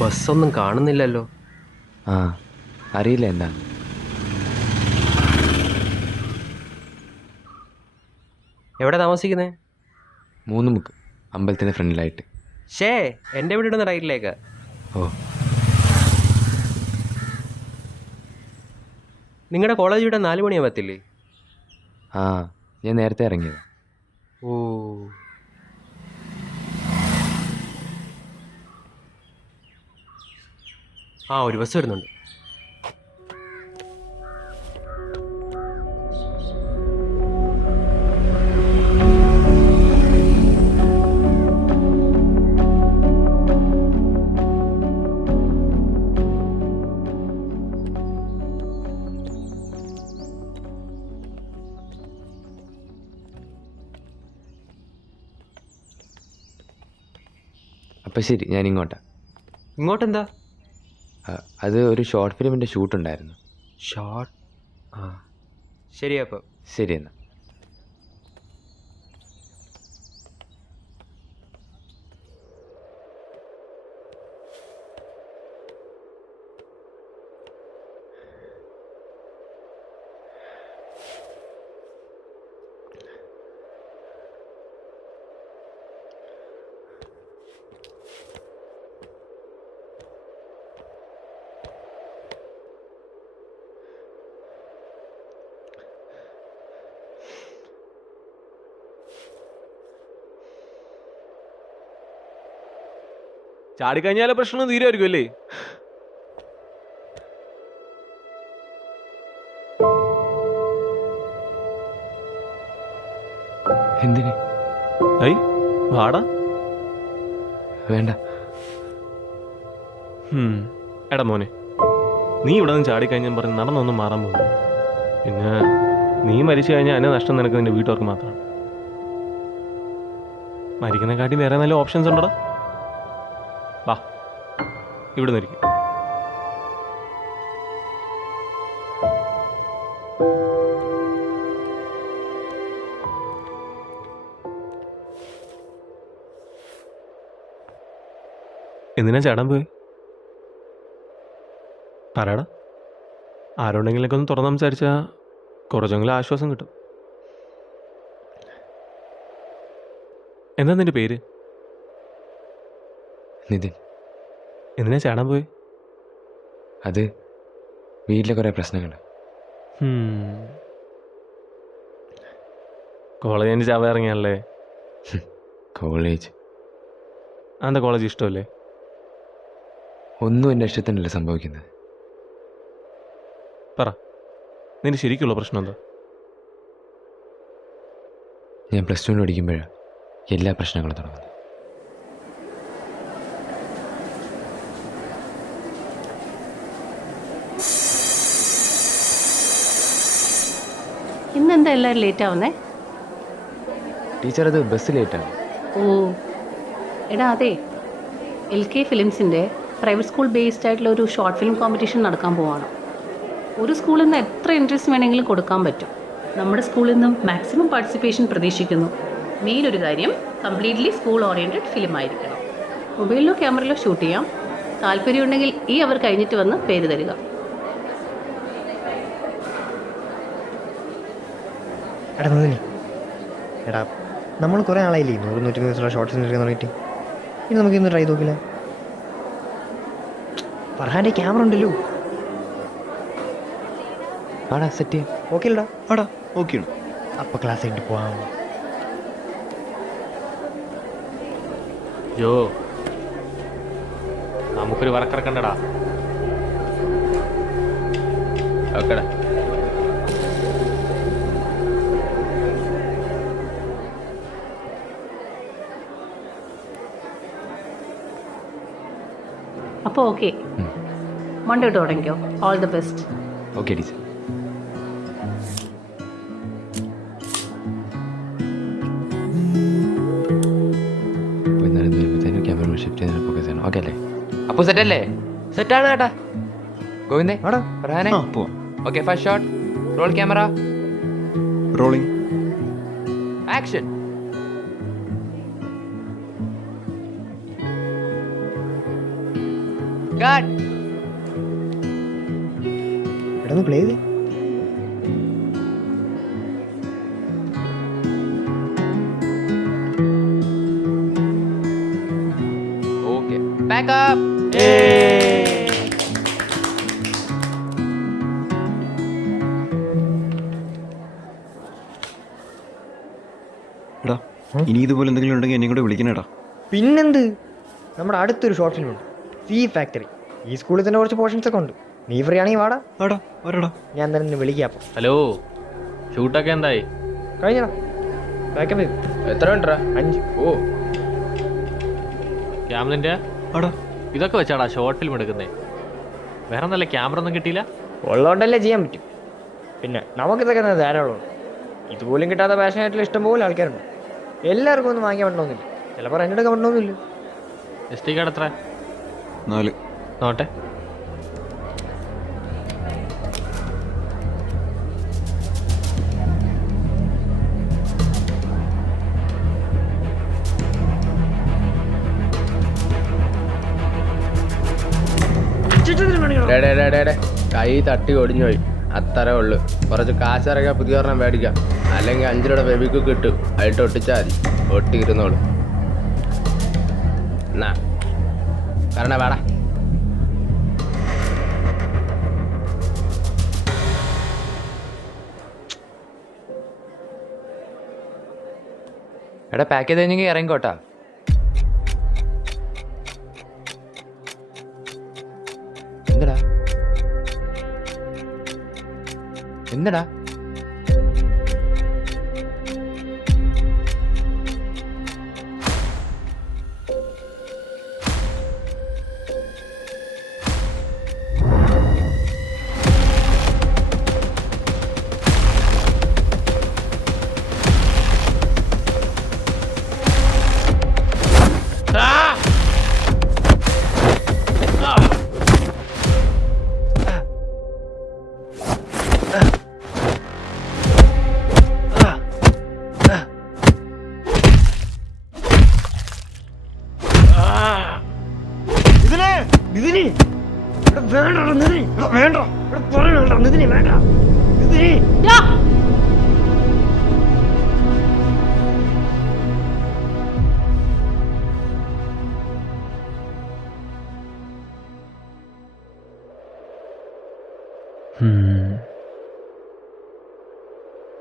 ബസ്സൊന്നും കാണുന്നില്ലല്ലോ. ആ അറിയില്ല എന്താ. എവിടെ താമസിക്കുന്നേ? 3 മുക്ക് അമ്പലത്തിൻ്റെ ഫ്രണ്ടിലായിട്ട്. എൻ്റെ വീട് ഇടുന്ന റൈറ്റിലേക്ക്. ഓ നിങ്ങളുടെ കോളേജ് ഇവിടെ 4 മണിയാവത്തില്ലേ? ആ ഞാൻ നേരത്തെ ഇറങ്ങിയത്. ഓ, ഒരു ബസ് വരുന്നുണ്ട്. അപ്പം ശരി, ഞാൻ ഇങ്ങോട്ടാ. ഇങ്ങോട്ടെന്താ? അത് ഒരു ഷോർട്ട് ഫിലിമിൻ്റെ ഷൂട്ടുണ്ടായിരുന്നു. ഷോർട്ട്? ശരി. അപ്പം ശരി എന്നാൽ. ചാടിക്കഴിഞ്ഞാൽ പ്രശ്നം തീരുമായിരിക്കും അല്ലേ? എന്തിന്? ഐ വാടാ. വേണ്ട. എടാ മോനെ, നീ ഇവിടെ നിന്ന് ചാടിക്കഴിഞ്ഞാൽ പറഞ്ഞ് നടന്നൊന്നും മാറാൻ പോകുന്നു. പിന്നെ നീ മരിച്ചു കഴിഞ്ഞാൽ അതിന് നഷ്ടം നിനക്ക് നിന്റെ വീട്ടുകാർക്ക് മാത്രമാണ്. മരിക്കുന്നതിനെക്കാട്ടി വേറെ നല്ല ഓപ്ഷൻസ് ഉണ്ടോടാ. വാ, ഇവിടെ നിന്നിരിക്കും. എന്തിനാ ചാടാൻ പോയി? പറയടാ. ആരോടെങ്കിലൊക്കെ ഒന്ന് തുറന്ന് സംസാരിച്ചാൽ കുറച്ചെങ്കിലും ആശ്വാസം കിട്ടും. എന്താ നിന്റെ പേര്? നിതിൻ. എന്തിനാ ചാടാൻ പോയി? അത് വീട്ടിലെ കുറേ പ്രശ്നങ്ങൾ. കോളേജ് കഴിഞ്ഞ് ചാവ ഇറങ്ങിയാലേ? കോളേജ് അതെന്താ കോളേജ് ഇഷ്ടമല്ലേ? ഒന്നും എൻ്റെ ഇഷ്ടത്തിനല്ല സംഭവിക്കുന്നത്. പറ, നിന്റെ ശരിക്കുള്ള പ്രശ്നം എന്താ? ഞാൻ +2 പഠിക്കുമ്പോഴാണ് എല്ലാ പ്രശ്നങ്ങളും തുടങ്ങുന്നത്. ഇന്നെന്താ എല്ലാവരും ലേറ്റ് ആവുന്നേ? ടീച്ചർ, അത് ബസ് ലേറ്റാണ്. ഓ എടാ, അതെ, LK ഫിലിംസിൻ്റെ പ്രൈവറ്റ് സ്കൂൾ ബേസ്ഡ് ആയിട്ടുള്ള ഒരു ഷോർട്ട് ഫിലിം കോമ്പറ്റീഷൻ നടക്കാൻ പോവാണ്. ഒരു സ്കൂളിൽ നിന്ന് എത്ര ഇൻട്രസ്റ്റ് വേണമെങ്കിലും കൊടുക്കാൻ പറ്റും. നമ്മുടെ സ്കൂളിൽ നിന്നും മാക്സിമം പാർട്ടിസിപ്പേഷൻ പ്രതീക്ഷിക്കുന്നു. മെയിൻ ഒരു കാര്യം, കംപ്ലീറ്റ്ലി സ്കൂൾ ഓറിയൻറ്റഡ് ഫിലിം ആയിരിക്കണം. മൊബൈലിലോ ക്യാമറയിലോ ഷൂട്ട് ചെയ്യാം. താല്പര്യമുണ്ടെങ്കിൽ ഈ അവർ കഴിഞ്ഞിട്ട് വന്ന് പേര് തരിക. എടാ നന്ദിനി, എടാ നമ്മൾ കുറേ ആളായില്ലേ 100-150 ദിവസമുള്ള ഷോർട്ട്സ് എടുക്കാൻ തുടങ്ങിയിട്ട്. ഇനി നമുക്കിന്ന് ട്രൈ നോക്കില്ല. ഫർഹാൻ്റെ ക്യാമറ ഉണ്ടല്ലോ. ആടാ, സെറ്റ് ചെയ്യാം. ഓക്കെ അല്ലടാ? ആടാ ഓക്കെയാണ്. അപ്പോൾ ക്ലാസ് ആയിട്ട് പോവാം. ജോ, നമുക്കൊരു വർക്കിറക്കണ്ടടാ. ഓക്കെടാ. അപ്പോൾ ഓക്കെ, മൺഡേ തൊട്ട് തുടങ്ങിക്കോ. All the best. Okay teacher. Camera shift ചെയ്ത് ഫോക്കസ് ചെയ്യണം. ഓക്കെ അല്ലേ? അപ്പോൾ സെറ്റ് അല്ലേ? സെറ്റാണ് കേട്ടാ. ഗോവിന്ദേ, ആടാ പ്രധാനെ. പോവാം. Okay, first shot. Roll camera. Rolling. Action. എടാ ഒന്ന് പ്ലേ ചെയ്ത്. Okay backup. എടാ ഇനി ഇതുപോലെ എന്തെങ്കിലും ഉണ്ടെങ്കിൽ എന്നെ കൂടെ വിളിക്കണേടാ. പിന്നെന്ത്, നമ്മുടെ അടുത്തൊരു ഷോർട്ട് ഫിലിം ഉണ്ട്, സി ഫാക്ടറി. ഈ സ്കൂളിൽ തന്നെ കുറച്ച് പോർഷൻസ് ഒക്കെ ഉണ്ട്. നീ ഫ്രീ ആണെങ്കിൽ വാടാ. ആടാ വരടാ. ഞാൻ എന്തായാലും നിന്നെ വിളിക്കാം. അപ്പം ഹലോ, ഷൂട്ടൊക്കെ എന്തായി? കഴിഞ്ഞടാ, ബാക്കപ്പ് ചെയ്തു. എത്ര ഉണ്ടോ? 5. ഓ, ക്യാമറിൻ്റെ ആടാ ഇതൊക്കെ വെച്ചാടാ ഷോർട്ട് ഫിലിം എടുക്കുന്നേ. വേറെ നല്ല ക്യാമറ ഒന്നും കിട്ടിയില്ല. ഉള്ളതുകൊണ്ടല്ലേ ചെയ്യാൻ പറ്റും. പിന്നെ നമുക്കിതൊക്കെ ധാരാളമുണ്ട്. ഇതുപോലും കിട്ടാത്ത പാഷനായിട്ടുള്ള ഇഷ്ടംപോലെ ആൾക്കാരുണ്ട്. എല്ലാവർക്കും ഒന്നും വാങ്ങിക്കാൻ പറ്റണമെന്നില്ല, ചിലപ്പോൾ റെൻ്റ് എടുക്കാൻ പറ്റണമെന്നില്ല. എസ് ടി കാർഡ് എത്ര? 4. നോട്ടെ. കൈ തട്ടി ഒടിഞ്ഞു പോയി, അത്രേ ഉള്ളു. കുറച്ച് കാശിറക്കാൻ പുതിയ ഒരെണ്ണം മേടിക്കാം, അല്ലെങ്കിൽ 5 രൂപയുടെ ബേബിക്ക് കിട്ടും. അതിട്ട് ഒട്ടിച്ചാൽ മതി, ഒട്ടിയിരുന്നോളൂ. എന്നാ കാരണം വേടാ. എടാ പാക്ക് ചെയ്ത് കഴിഞ്ഞെങ്കിൽ ഇറങ്ങിക്കോട്ടാ. എന്തടാ എന്തടാ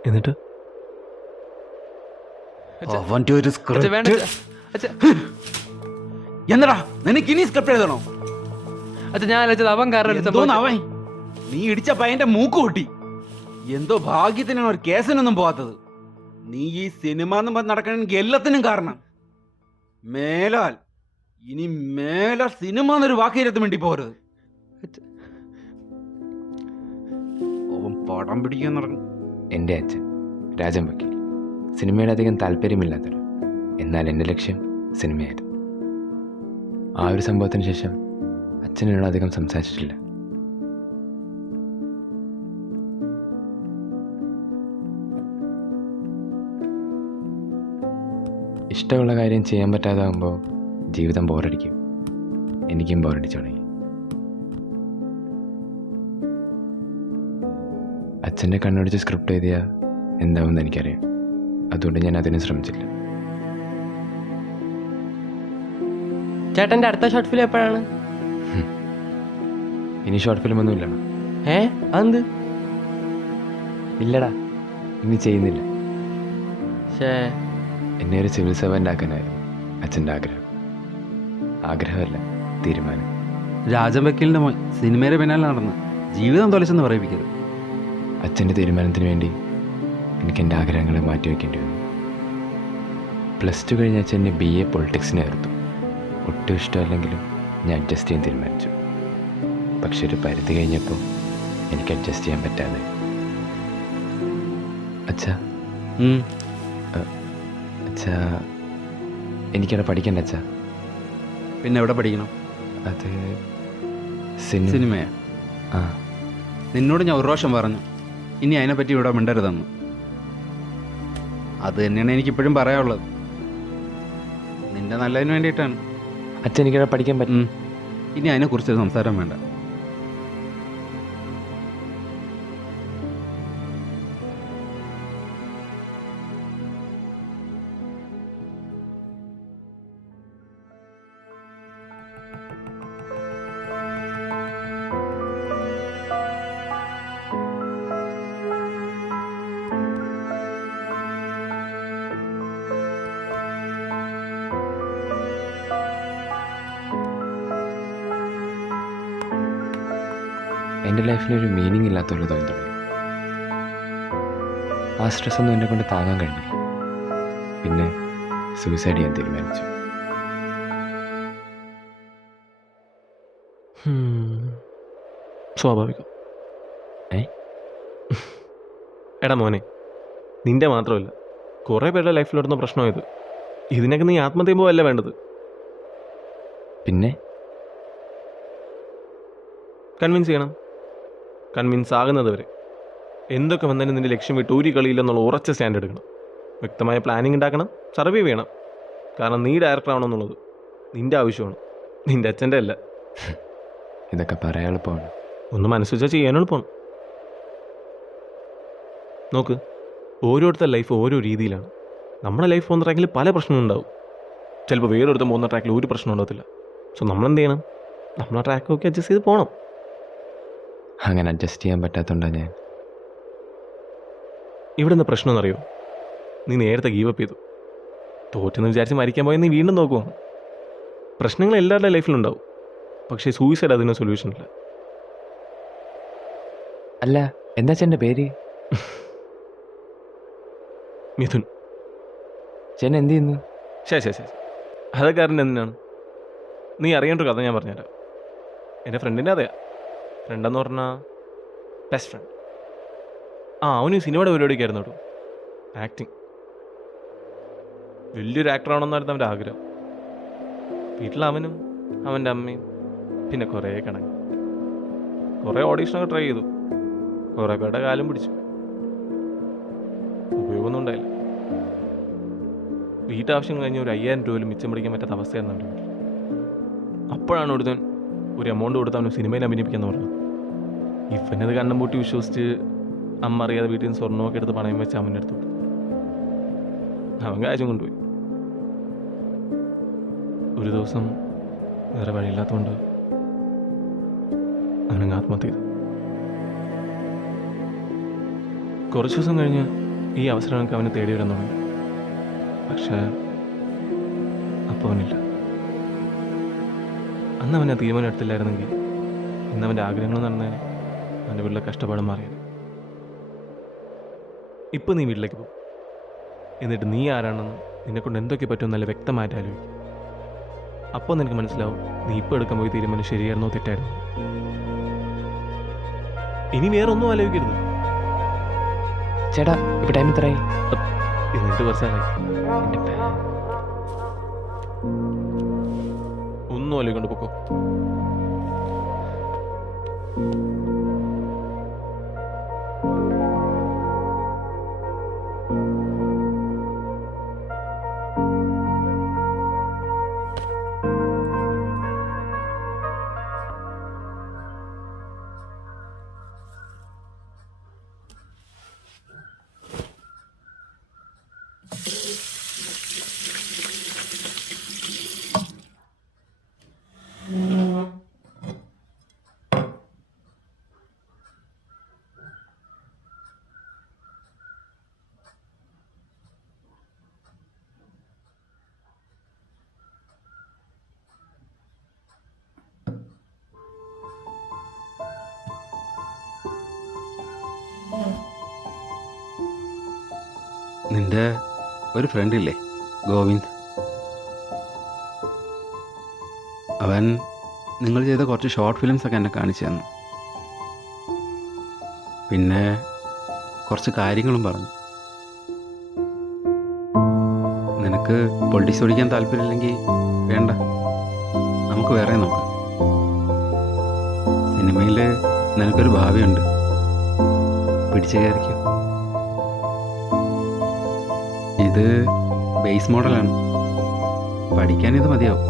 എന്നിട്ട് അവന്റെ ഒരു അച്ഛാ, വേണ്ട സ്ക്രിപ്റ്റ്. അച്ഛാ. എന്നടാ നിനക്ക് ഇനി സ്ക്രിപ്റ്റ് എഴുതണോ? അച്ഛാ, ഞാൻ ആലോചിച്ചത് അവൻ കാരണം ഒരു എന്തോന്ന് സംഭവം. അവൻ നീ ഇടിച്ച പയ്യന്റെ മൂക്ക് പൊട്ടി. എന്തോ ഭാഗ്യത്തിനാണ് ഒരു കേസിനൊന്നും പോവാത്തത്. നീ ഈ സിനിമ എന്ന് പറഞ്ഞ് നടക്കണമെങ്കിൽ എല്ലാത്തിനും കാരണം. മേലാൽ ഇനി മേലാൽ സിനിമ എന്നൊരു വാക്കിരത്ത് വേണ്ടി പോരുത്. അവൻ പടം പിടിക്കാൻ നടക്കും. എൻ്റെ അച്ഛൻ രാജൻ വക്കീൽ, സിനിമയുടെ അധികം താല്പര്യമില്ലാത്തൊരു, എന്നാൽ എൻ്റെ ലക്ഷ്യം സിനിമയായിരുന്നു. ആ ഒരു സംഭവത്തിന് ശേഷം അച്ഛനോട് അധികം സംസാരിച്ചിട്ടില്ല. ഇഷ്ടമുള്ള കാര്യം ചെയ്യാൻ പറ്റാതാകുമ്പോൾ ജീവിതം ബോറടിക്കും. എനിക്കും ബോറടിച്ചു തുടങ്ങി. അച്ഛൻ്റെ കണ്ണുപിടിച്ച് സ്ക്രിപ്റ്റ് എഴുതിയാൽ എന്താവുമെന്ന് എനിക്കറിയാം. അതുകൊണ്ട് ഞാൻ അതിന് ശ്രമിച്ചില്ല. ചേട്ടൻ്റെ അടുത്ത ഷോർട്ട് ഫിലിം എപ്പോഴാണ്? ഇനി ഷോർട്ട് ഫിലിം ഒന്നും ഇല്ലടാ. അതെന്ത്? ഇല്ലടാ, ഇനി ചെയ്യുന്നില്ല. പക്ഷേ എന്നെ ഒരു സിവിൽ സർവൻ്റ് ആക്കാനായിരുന്നു അച്ഛൻ്റെ ആഗ്രഹം. ആഗ്രഹമല്ല, തീരുമാനം. രാജൻ വക്കീലിന്റെ മോൻ സിനിമയുടെ പിന്നാലെ നടന്ന് ജീവിതം തൊലച്ചെന്ന് പറയിപ്പിക്കരുത്. അച്ഛൻ്റെ തീരുമാനത്തിന് വേണ്ടി എനിക്ക് എൻ്റെ ആഗ്രഹങ്ങളെ മാറ്റിവെക്കേണ്ടി വന്നു. +2 കഴിഞ്ഞ അച്ഛൻ എന്നെ BA പൊളിറ്റിക്സിന് ചേർത്തു. ഒട്ടും ഇഷ്ടമല്ലെങ്കിലും ഞാൻ അഡ്ജസ്റ്റ് ചെയ്യാൻ തീരുമാനിച്ചു. പക്ഷെ ഒരു പരിധി കഴിഞ്ഞപ്പോൾ എനിക്ക് അഡ്ജസ്റ്റ് ചെയ്യാൻ പറ്റാതെ. അച്ഛാ അച്ഛാ, എനിക്കവിടെ പഠിക്കണ്ട അച്ഛാ. പിന്നെ എവിടെ പഠിക്കണം? അത് സിനിമയാ. ആ, നിന്നോട് ഞാൻ ഒരു പ്രാവശ്യം പറഞ്ഞു ഇനി അതിനെപ്പറ്റി ഇവിടെ മിണ്ടരുതെന്ന്. അത് തന്നെയാണ് എനിക്കിപ്പോഴും പറയാനുള്ളത്. നിന്റെ നല്ലതിന് വേണ്ടിയിട്ടാണ്. അച്ഛൻ എനിക്കവിടെ പഠിക്കാൻ പറ്റും. ഇനി അതിനെക്കുറിച്ച് സംസാരം വേണ്ട. എൻ്റെ ലൈഫിനൊരു മീനിങ് ഇല്ലാത്ത പോലെ തോന്നി തുടങ്ങി. ആ സ്ട്രെസ്സൊന്നും എന്നെ കൊണ്ട് താങ്ങാൻ കഴിഞ്ഞില്ല. പിന്നെ സൂയിസൈഡ് ചെയ്യാൻ തീരുമാനിച്ചു. സ്വാഭാവികം. ഏ? എടാ മോനെ, നിന്റെ മാത്രമല്ല കുറേ പേരുടെ ലൈഫിലിടുന്ന പ്രശ്നം ഇത്. ഇതിനൊക്കെ നീ ആത്മഹത്യ പോവല്ല വേണ്ടത്. പിന്നെ കൺവിൻസ് ചെയ്യണം. കൺവിൻസ് ആകുന്നത് വരെ എന്തൊക്കെ വന്നാലും നിന്റെ ലക്ഷ്യം വിട്ട് ഒരു കളിയില്ലെന്നുള്ള ഉറച്ച സ്റ്റാൻഡ് എടുക്കണം. വ്യക്തമായ പ്ലാനിങ് ഉണ്ടാക്കണം. സർവൈവ് ചെയ്യണം. കാരണം നീ ഡയറക്ടർ ആവണമെന്നുള്ളത് നിന്റെ ആവശ്യമാണ്, നിന്റെ അച്ഛൻ്റെ അല്ല. ഇതൊക്കെ പറയാൻ എളുപ്പമാണ്. ഒന്ന് മനസ്സ് വെച്ചാൽ ചെയ്യാൻ എളുപ്പമാണ്. നോക്ക്, ഓരോരുത്തരുടെ ലൈഫ് ഓരോ രീതിയിലാണ്. നമ്മുടെ ലൈഫ് പോകുന്ന ട്രാക്കിൽ പല പ്രശ്നങ്ങളുണ്ടാവും. ചിലപ്പോൾ വേറൊരുത്തം പോകുന്ന ട്രാക്കിൽ ഒരു പ്രശ്നം ഉണ്ടാകത്തില്ല. സോ നമ്മളെന്ത് ചെയ്യണം? നമ്മളെ ട്രാക്കൊക്കെ അഡ്ജസ്റ്റ് ചെയ്ത് പോകണം. അങ്ങനെ അഡ്ജസ്റ്റ് ചെയ്യാൻ പറ്റാത്തതുകൊണ്ടാണ് ഞാൻ. ഇവിടെ നിന്ന് പ്രശ്നം എന്നറിയോ? നീ നേരത്തെ ഗീവപ്പ് ചെയ്തു. തോറ്റെന്ന് വിചാരിച്ച് മരിക്കാൻ പോയാൽ നീ വീണ്ടും നോക്കുമോ? പ്രശ്നങ്ങൾ എല്ലാവരുടെ ലൈഫിലുണ്ടാവും. പക്ഷേ സൂയിസൈഡ് അതിന് സൊല്യൂഷൻ ഇല്ല. അല്ല, എന്താ ചേട്ടൻ്റെ പേര്? മിഥുൻ. ചേട്ടൻ എന്ത് ചെയ്യുന്നു? ശരി. അതൊക്കെ അറിഞ്ഞ എന്തിനാണ്? നീ അറിയേണ്ട ഒരു കഥ ഞാൻ പറഞ്ഞുതരാം. എൻ്റെ ഫ്രണ്ടിൻ്റെ അതെയാ. ഫ്രണ്ടെന്ന് പറഞ്ഞാൽ ബെസ്റ്റ് ഫ്രണ്ട്. അവന് സിനിമയുടെ പരിപാടിയൊക്കെയായിരുന്നു കേട്ടോ. ആക്ടിങ്. വലിയൊരു ആക്ടറാണെന്നായിരുന്നു അവൻ്റെ ആഗ്രഹം. വീട്ടിൽ അവനും അവൻ്റെ അമ്മയും പിന്നെ കുറേ കണക്ക്. കുറേ ഓഡീഷനൊക്കെ ട്രൈ ചെയ്തു. കുറേ പേരുടെ കാലം പിടിച്ചു. ഉപയോഗമൊന്നും ഉണ്ടായില്ല. വീട്ടാവശ്യം കഴിഞ്ഞ് ഒരു 5000 രൂപയിൽ മിച്ചം പിടിക്കാൻ പറ്റാത്ത അവസ്ഥയായിരുന്നു അവൻ്റെ വീട്ടിൽ. അപ്പോഴാണ് ഒരുത്തൻ ഒരു എമൗണ്ട് കൊടുത്ത് അവന് സിനിമയിൽ അഭിനയിപ്പിക്കാന്ന് പറഞ്ഞത്. ഇവനത് കണ്ണും പൂട്ടി വിശ്വസിച്ച് അമ്മ അറിയാതെ വീട്ടിൽ നിന്ന് സ്വർണ്ണമൊക്കെ എടുത്ത് പണയം വെച്ച് അമ്മൻ്റെ അടുത്ത് കൊടുത്തു. അവൻ കാശും കൊണ്ടുപോയി. ഒരു ദിവസം വേറെ വഴിയില്ലാത്തതുകൊണ്ട് അവനങ്ങ് ആത്മഹത്യ ചെയ്തു. കുറച്ച് ദിവസം കഴിഞ്ഞ് ഈ അവസരങ്ങൾക്ക് അവനെ തേടി വരാൻ തുടങ്ങി. പക്ഷേ അപ്പോൾ അവനില്ല. അന്ന് അവൻ ആ തീരുമാനം എടുത്തില്ലായിരുന്നെങ്കിൽ ഇന്ന് അവൻ്റെ ആഗ്രഹങ്ങൾ നടന്നേനെ. അവൻ്റെ വീട്ടിലെ കഷ്ടപ്പാടും മാറിയത്. ഇപ്പം നീ വീട്ടിലേക്ക് പോകും. എന്നിട്ട് നീ ആരാണെന്ന് നിന്നെക്കൊണ്ട് എന്തൊക്കെ പറ്റുമെന്ന് നല്ല വ്യക്തമായിട്ട് ആലോചിക്കും. അപ്പോൾ നിനക്ക് മനസ്സിലാവും നീ ഇപ്പോൾ എടുക്കാൻ പോയി തീരുമാനം ശരിയായിരുന്നോ തെറ്റായിരുന്നോ. ഇനി വേറെ ഒന്നും ആലോചിക്കരുത്. ചേട്ടാ, ഇപ്പോൾ ടൈം എത്രയായി? എന്നിട്ട് കുറച്ചാലായി. ഒന്നും ആലോചിക്കൊണ്ട് പൊക്കോ. നിന്റെ ഒരു ഫ്രണ്ടില്ലേ, ഗോവിന്ദ്? അവൻ നിങ്ങൾ ചെയ്ത കുറച്ച് ഷോർട്ട് ഫിലിംസൊക്കെ എന്നെ കാണിച്ചു തന്നു. പിന്നെ കുറച്ച് കാര്യങ്ങളും പറഞ്ഞു. നിനക്ക് പൊളിറ്റിക്സ് പഠിക്കാൻ താല്പര്യമില്ലെങ്കിൽ വേണ്ട, നമുക്ക് വേറെ നോക്കാം. സിനിമയിൽ നിനക്കൊരു ഭാവിയുണ്ട്, പിടിച്ചു കയറിക്കോ. ഇത് ബേസ് മോഡലാണ്, പഠിക്കാൻ ഇത് മതിയാവും.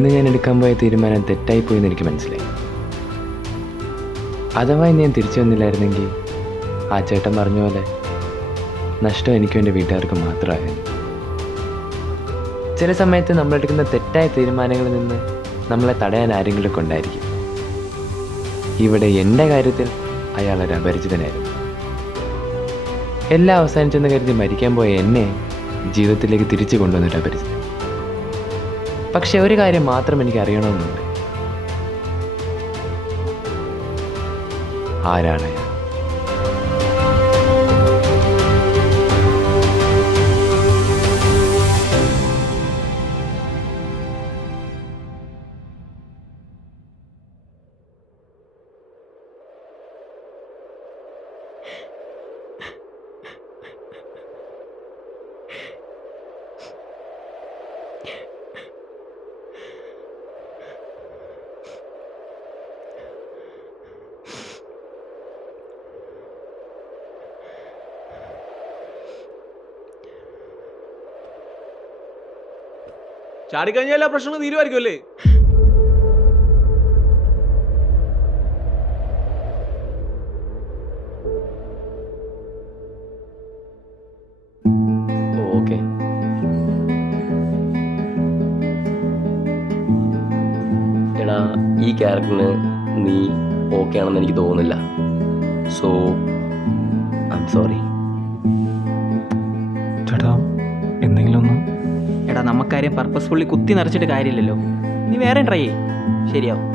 ഇന്ന് ഞാൻ എടുക്കാൻ പോയ തീരുമാനം തെറ്റായിപ്പോയെന്ന് എനിക്ക് മനസ്സിലായി. അഥവാ ഇന്ന് ഞാൻ തിരിച്ചു വന്നില്ലായിരുന്നെങ്കിൽ ആ ചേട്ടൻ പറഞ്ഞ പോലെ നഷ്ടം എനിക്കും എൻ്റെ വീട്ടുകാർക്കും മാത്രമായിരുന്നു. ചില സമയത്ത് നമ്മളെടുക്കുന്ന തെറ്റായ തീരുമാനങ്ങളിൽ നിന്ന് നമ്മളെ തടയാൻ ആരെങ്കിലും കൊണ്ടായിരിക്കും. ഇവിടെ എൻ്റെ കാര്യത്തിൽ അയാളൊരു അപരിചിതനായിരുന്നു. എല്ലാം അവസാനിച്ചെന്ന് കരുതി മരിക്കാൻ പോയ എന്നെ ജീവിതത്തിലേക്ക് തിരിച്ചു കൊണ്ടുവന്നൊരു അപരിചിതൻ. പക്ഷെ ഒരു കാര്യം മാത്രം എനിക്ക് അറിയണമെന്നുണ്ട്. ആരാണ് അയാൾ? ചാടിക്കഴിഞ്ഞാൽ എല്ലാ പ്രശ്നങ്ങളും തീരുമായിരിക്കും അല്ലേ? ഓക്കെ. എടാ, ഈ ക്യാരക്ടറിന് നീ ഓക്കെ ആണെന്ന് എനിക്ക് തോന്നുന്നില്ല. So I am sorry. ചേട്ടാ എന്തെങ്കിലും ഒന്ന്. എടാ നമുക്കാര്യം പർപ്പസ്ഫുള്ളി കുത്തി നിറച്ചിട്ട് കാര്യമില്ലല്ലോ. നീ വേറെ ട്രൈ ചെയ്യ്, ശരിയാവും.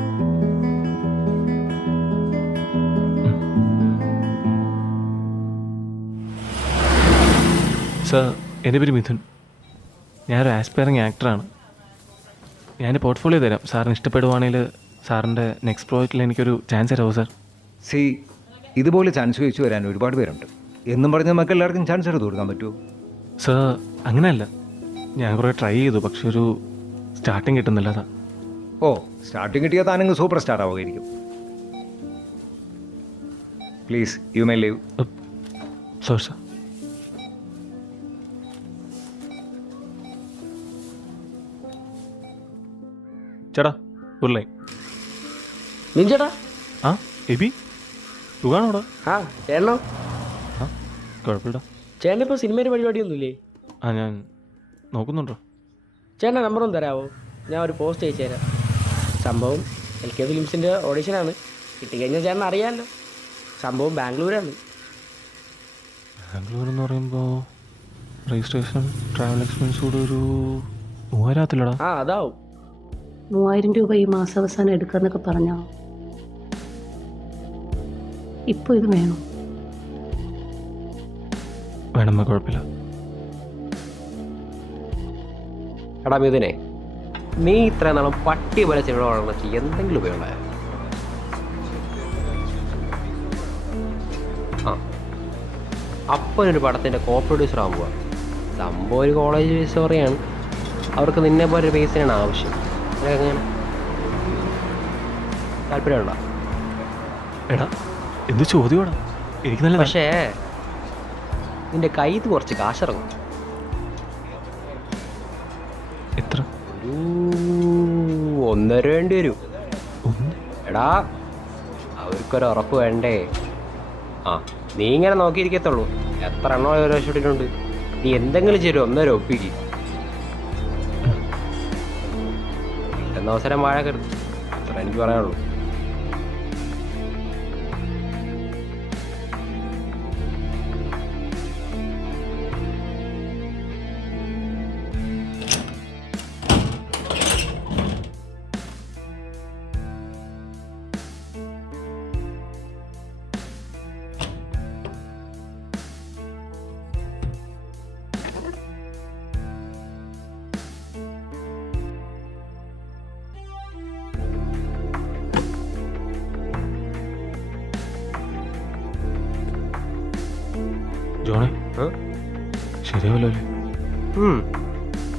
സർ, എൻ്റെ പേര് മിഥുൻ. ഞാനൊരു ആസ്പയറിങ് ആക്ടറാണ്. ഞാൻ പോർട്ട്ഫോളിയോ തരാം. സാറിന് ഇഷ്ടപ്പെടുവാണെങ്കിൽ സാറിൻ്റെ നെക്സ്റ്റ് പ്രോജക്റ്റിൽ എനിക്കൊരു ചാൻസ് തരാമോ സാർ? സി, ഇതുപോലെ ചാൻസ് ചോദിച്ചു വരാൻ ഒരുപാട് പേരുണ്ട്. എന്നും പറഞ്ഞ് നമുക്ക് എല്ലാവർക്കും ചാൻസ് എടുത്ത് കൊടുക്കാൻ പറ്റുമോ? സർ, അങ്ങനെയല്ല. ഞാൻ കുറേ ട്രൈ ചെയ്തു, പക്ഷെ ഒരു സ്റ്റാർട്ടിങ് കിട്ടുന്നില്ല അതാ. ഓ, സ്റ്റാർട്ടിങ് കിട്ടിയാൽ താനെങ്കിൽ സൂപ്പർ സ്റ്റാർ ആവുമായിരിക്കും. Please you my leave. Sorry sir. ചേട്ടാ ഒരു ലൈൻ. നിഞ്ചേട്ടാ. ആ എബി സുഖാണോടാ? ആ ചേട്ടനോ? ആ കുഴപ്പമില്ല. ചേട്ടനിപ്പോൾ സിനിമയുടെ പരിപാടിയൊന്നുമില്ലേ? ആ ഞാൻ നോക്കുന്നുണ്ടോ? ചേട്ടൻ്റെ നമ്പർ ഒന്ന് തരാമോ? ഞാൻ ഒരു പോസ്റ്റ് അയച്ചു തരാം. സംഭവം LK ഫിലിംസിൻ്റെ ഓഡിഷനാണ്. കിട്ടിക്കഴിഞ്ഞാൽ ചേട്ടൻ അറിയാമല്ലോ. സംഭവം ബാംഗ്ലൂരാണ്. ബാംഗ്ലൂർ എന്ന് പറയുമ്പോൾ രജിസ്ട്രേഷൻ ട്രാവൽ എക്സ്പെൻസ് കൂടെ ഒരു 3000 ആകത്തില്ലടാ? ആ അതാവും. 3000 രൂപ ഈ മാസാവസാനം എടുക്കാന്നൊക്കെ പറഞ്ഞോ? ഇപ്പോൾ ഇത് വേണം. വേണമ്മ, കുഴപ്പമില്ല. എടാ മിഥുനെ, നീ ഇത്ര നാളും പട്ടി പോലെ സിനിമ വളർന്നു എന്തെങ്കിലും ഉപയോഗമുണ്ടായോ? ആ അപ്പനൊരു പടത്തിൻ്റെ കോ പ്രൊഡ്യൂസർ ആകാൻ പോവാ. സംഭവം ഒരു കോളേജ് സ്റ്റോറിയാണ്. അവർക്ക് നിന്നെ പോലെ ഒരു പേസിനാണ് ആവശ്യം. അങ്ങനെ താല്പര്യമുണ്ടോ? എടാ എന്ത് ചോദ്യമാടാ? എനിക്ക് നല്ല പക്ഷേ നിന്റെ കയ്യിൽ നിന്ന് കുറച്ച് കാശിറങ്ങും. എത്ര? ഒരു 1.5 വേണ്ടി വരും. എടാ അവർക്കൊരു ഉറപ്പ് വേണ്ടേ? ആ നീ ഇങ്ങനെ നോക്കിയിരിക്കത്തുള്ളൂ. എത്ര എണ്ണോ ഓരോ ഷൂട്ടിട്ടുണ്ട്. നീ എന്തെങ്കിലും ചെയ്യും 1.5 ഒപ്പിക്ക്. കിട്ടുന്ന അവസരം വാഴക്കരുത്. അത്ര എനിക്ക് പറയാനുള്ളൂ. ജോണേ, ശരിയാവല്ലോ അല്ലേ?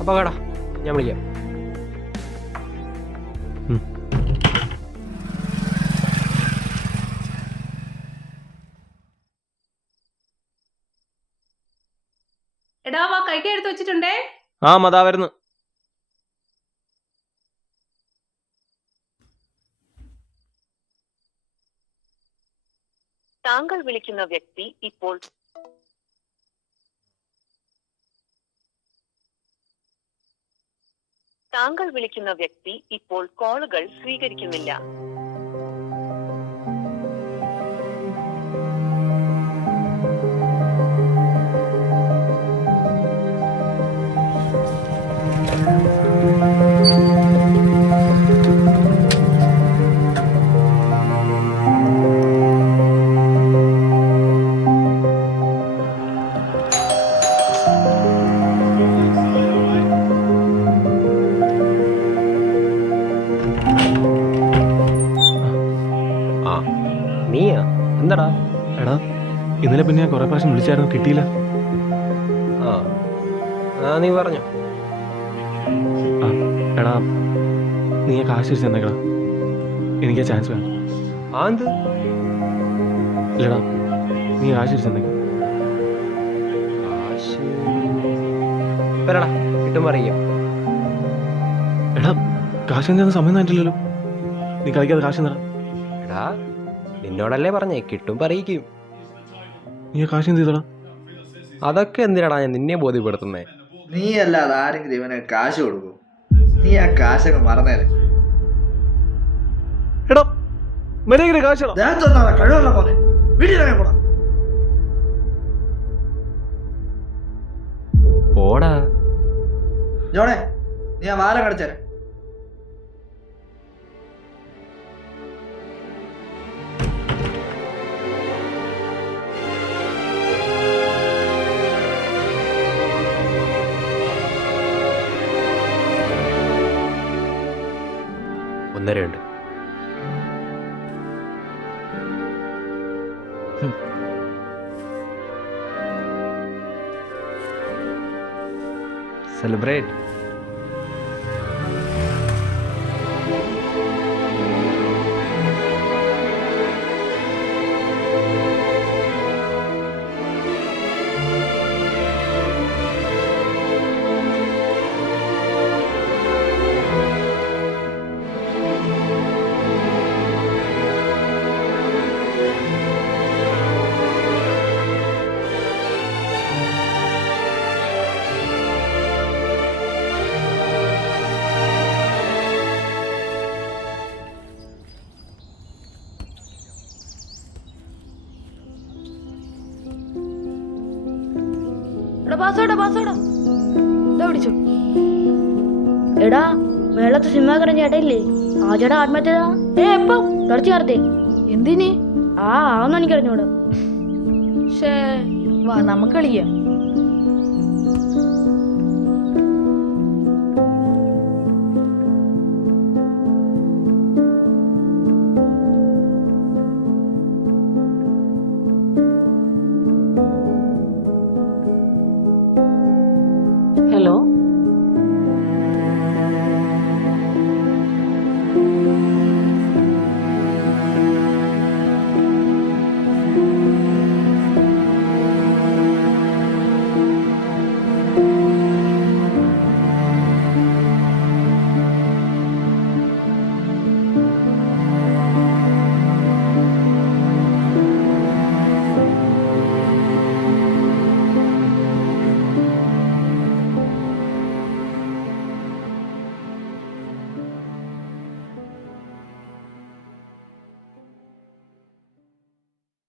അപ്പോൾ കേടാ, ഞാൻ വിളിക്കാം. എടാ വാ, കഴിക്കാൻ എടുത്ത് വെച്ചിട്ടുണ്ടേ. ആ മതാ വരുന്നു. താങ്കൾ വിളിക്കുന്ന വ്യക്തി ഇപ്പോൾ കോളുകൾ സ്വീകരിക്കുന്നില്ല. ആ നീയാ എന്താടാ? എടാ ഇന്നലെ പിന്നെ ഞാൻ കുറേ പ്രാവശ്യം വിളിച്ചായിരുന്നു, കിട്ടിയില്ല. ആ ആ നീ പറഞ്ഞു. ആ എടാ നീ ആ കാശ് തിരിച്ച് തന്നേക്കടാ, എനിക്ക് ആ ചാൻസ് വേണം. ആ എന്ത്? ഇല്ലടാ നീ കാശ് തിരിച്ച് തന്നേക്ക. കാശ് വരടാ, കിട്ടുമ്പോൾ അറിയാം. എടാ കാശ് എന്താ സമയം ആയിട്ടില്ലല്ലോ, നീ കളിക്കാതെ കാശ് തന്നടാ. എടാ നിന്നോടല്ലേ പറഞ്ഞേ കിട്ടുമ്പോൾ അറിയിക്കും. നീ ആ കാശ് എന്ത് ചെയ്തോടാ? അതൊക്കെ എന്തിനാടാ ഞാൻ നിന്നെ ബോധ്യപ്പെടുത്തുന്നേ? നീ അല്ലാതെ ആരെങ്കിലും ഇവനെ കാശ് കൊടുക്കും? നീ ആ കാശൊക്കെ മറന്നേരെ. എടാ മര്യാദ കാശടാ. ദേഹത്തൊന്നാ കഴിവല്ല പോലെ വീട്ടിലിറങ്ങി പോടാ. പോടാ. ജോണേ നീ ആ വാല കടിച്ചേരെ. ഒന്നര ഉണ്ട്. സെലിബ്രേറ്റ്. എടാ മേളത്തെ സിനിമാക്കാരൻ ചേട്ടയില്ലേ, ആ ചേട്ടാ ആത്മഹത്യ എപ്പം തുടച്ചു ചേർത്തേ. എന്തിന്? ആ ആന്ന് എനിക്കറിഞ്ഞൂടാ. വാ നമുക്ക് കളിക്കാം.